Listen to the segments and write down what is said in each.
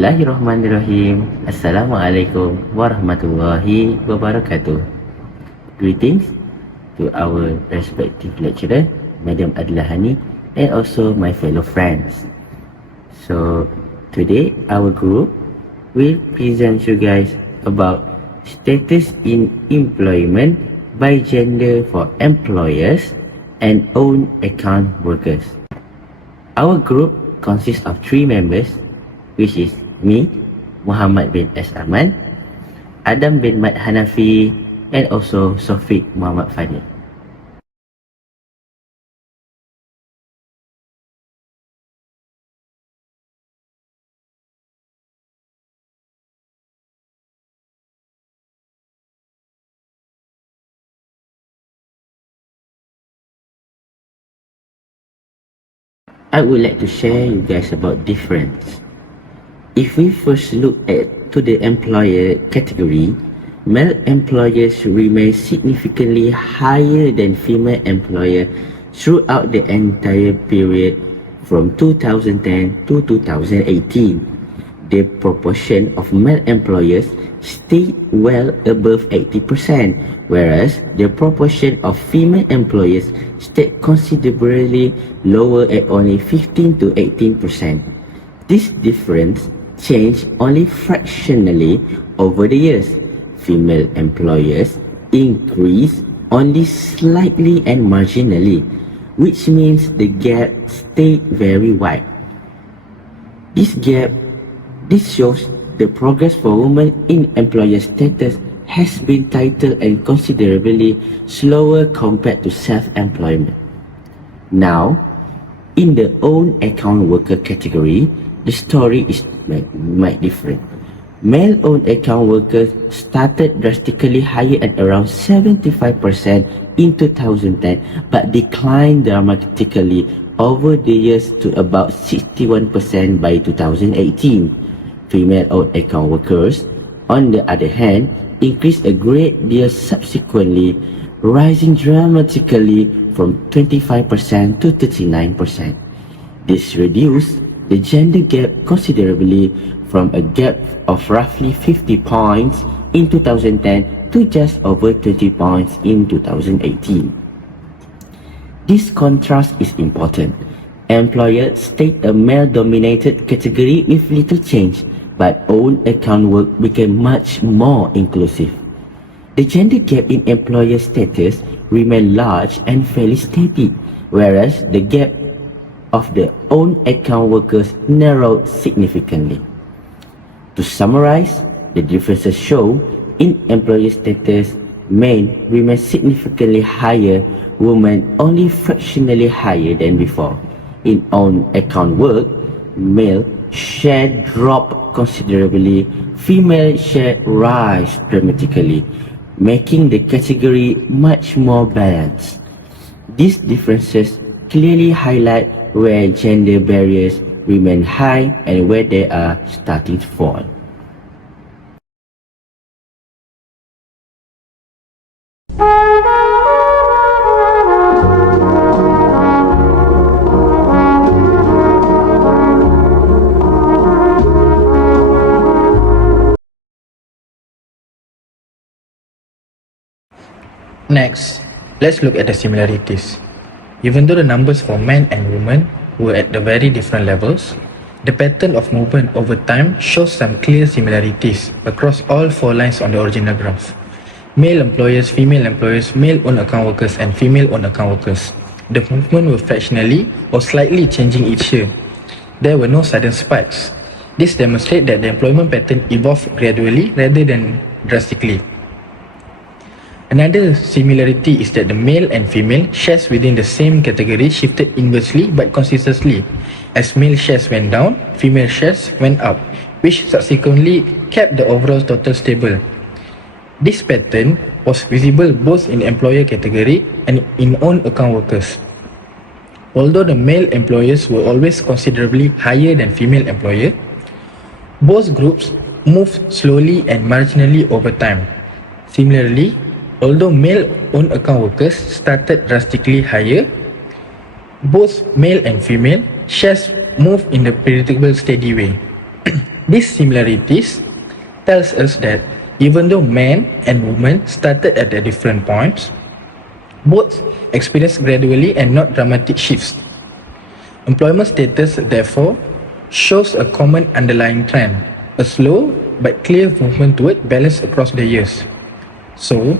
Bismillahirrahmanirrahim. Assalamualaikum warahmatullahi wabarakatuh. Greetings to our respective lecturer, Madam Adlahani, and also my fellow friends. So today our group will present you guys about status in employment by gender for employers and own account workers. Our group consists of 3 members, which is me, Muhammad bin S. Aman, Adam bin Mat Hanafi, and also Sofiq Muhammad Fadil. I would like to share you guys about difference. If we first look to the employer category, male employers remain significantly higher than female employers throughout the entire period from 2010 to 2018. The proportion of male employers stayed well above 80%, whereas the proportion of female employers stayed considerably lower at only 15 to 18%. This difference changed only fractionally over the years. Female employers increased only slightly and marginally, which means the gap stayed very wide. This shows the progress for women in employer status has been tighter and considerably slower compared to self-employment. Now, in the own account worker category, the story is might different. Male owned account workers started drastically higher at around 75% in 2010 but declined dramatically over the years to about 61% by 2018. Female owned account workers, on the other hand, increased a great deal subsequently, rising dramatically from 25% to 39%. This reduced the gender gap considerably from a gap of roughly 50 points in 2010 to just over 20 points in 2018. This contrast is important. Employers stayed a male-dominated category with little change, but own account work became much more inclusive. The gender gap in employer status remained large and fairly steady, whereas the gap of the own account workers narrowed significantly. To summarize, the differences show in employer status, men remain significantly higher, women only fractionally higher than before. In own account work, male share dropped considerably, female share rise dramatically, making the category much more balanced. These differences clearly highlight where gender barriers remain high and where they are starting to fall. Next, let's look at the similarities. Even though the numbers for men and women were at the very different levels, the pattern of movement over time shows some clear similarities across all 4 lines on the original graph. Male employers, female employers, male-owned account workers and female-owned account workers. The movement were fractionally or slightly changing each year. There were no sudden spikes. This demonstrates that the employment pattern evolved gradually rather than drastically. Another similarity is that the male and female shares within the same category shifted inversely but consistently. As male shares went down, female shares went up, which subsequently kept the overall total stable. This pattern was visible both in employer category and in own account workers. Although the male employers were always considerably higher than female employer, both groups moved slowly and marginally over time. Similarly, although male-owned account workers started drastically higher, both male and female shares move in a predictable steady way. These similarities tells us that even though men and women started at the different points, both experienced gradually and not dramatic shifts. Employment status, therefore, shows a common underlying trend, a slow but clear movement toward balance across the years. So,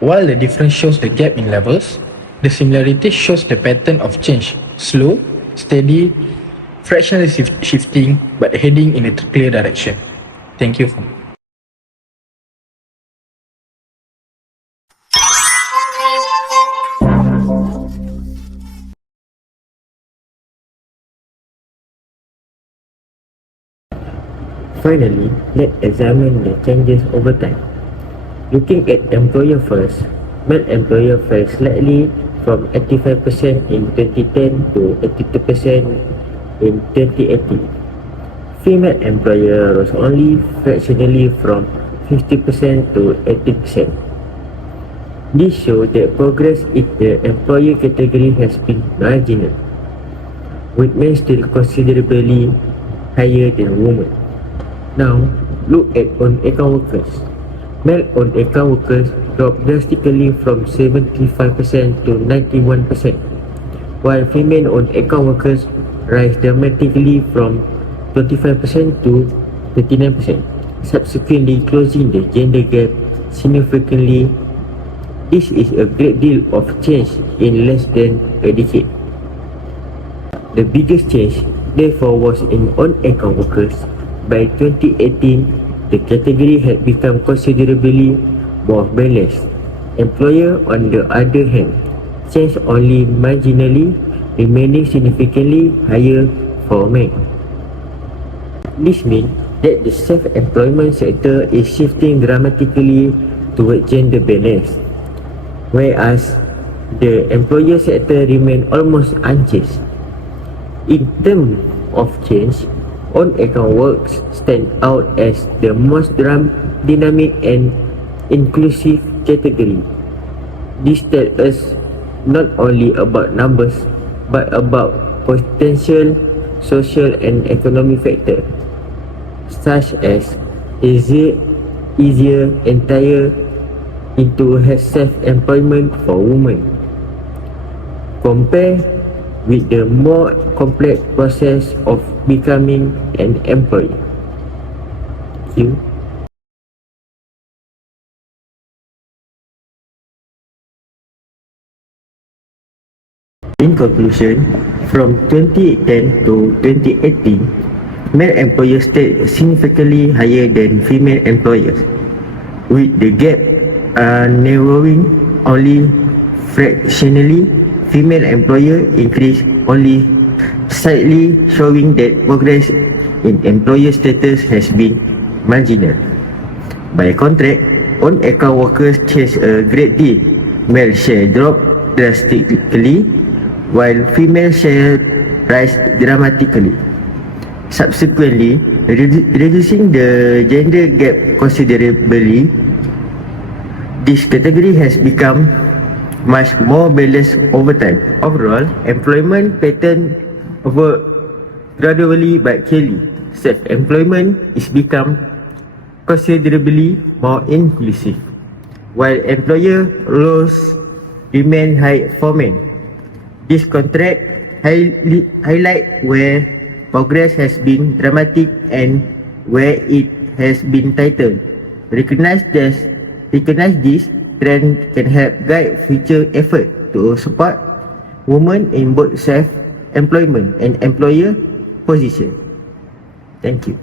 while the difference shows the gap in levels, the similarity shows the pattern of change, slow, steady, fractionally shifting, but heading in a clear direction. Thank you. Finally, let's examine the changes over time. Looking at employer first, male employer fell slightly from 85% in 2010 to 82% in 2018. Female employer rose only fractionally from 50% to 80%. This shows that progress in the employer category has been marginal, with men still considerably higher than women. Now, look at on-account workers. Male on-account workers dropped drastically from 75% to 91%, while female on-account workers rise dramatically from 25% to 39%, subsequently closing the gender gap significantly. This is a great deal of change in less than a decade. The biggest change, therefore, was in on-account workers. By 2018, the category had become considerably more balanced. Employer, on the other hand, changed only marginally, remaining significantly higher for men. This means that the self-employment sector is shifting dramatically toward gender balance, whereas the employer sector remains almost unchanged. In terms of change, on-account works stand out as the most dynamic and inclusive category. This tells us not only about numbers, but about potential social and economic factors, such as easier entire into self-employment for women. Compare with the more complex process of becoming an employee. Thank you. In conclusion, from 2010 to 2018, male employers stayed significantly higher than female employers, with the gap narrowing only fractionally. Female employer increased only slightly, showing that progress in employer status has been marginal. By contrast, on-account workers changed a great deal. Male share dropped drastically, while female share rise dramatically, subsequently reducing the gender gap considerably. This category has become much more balanced over time. Overall, employment pattern evolved gradually but clearly. Self-employment is become considerably more inclusive, while employer roles remain high for men. This contrast highlight where progress has been dramatic and where it has been tightened. Recognize this trend can help guide future effort to support women in both self-employment and employer position. Thank you.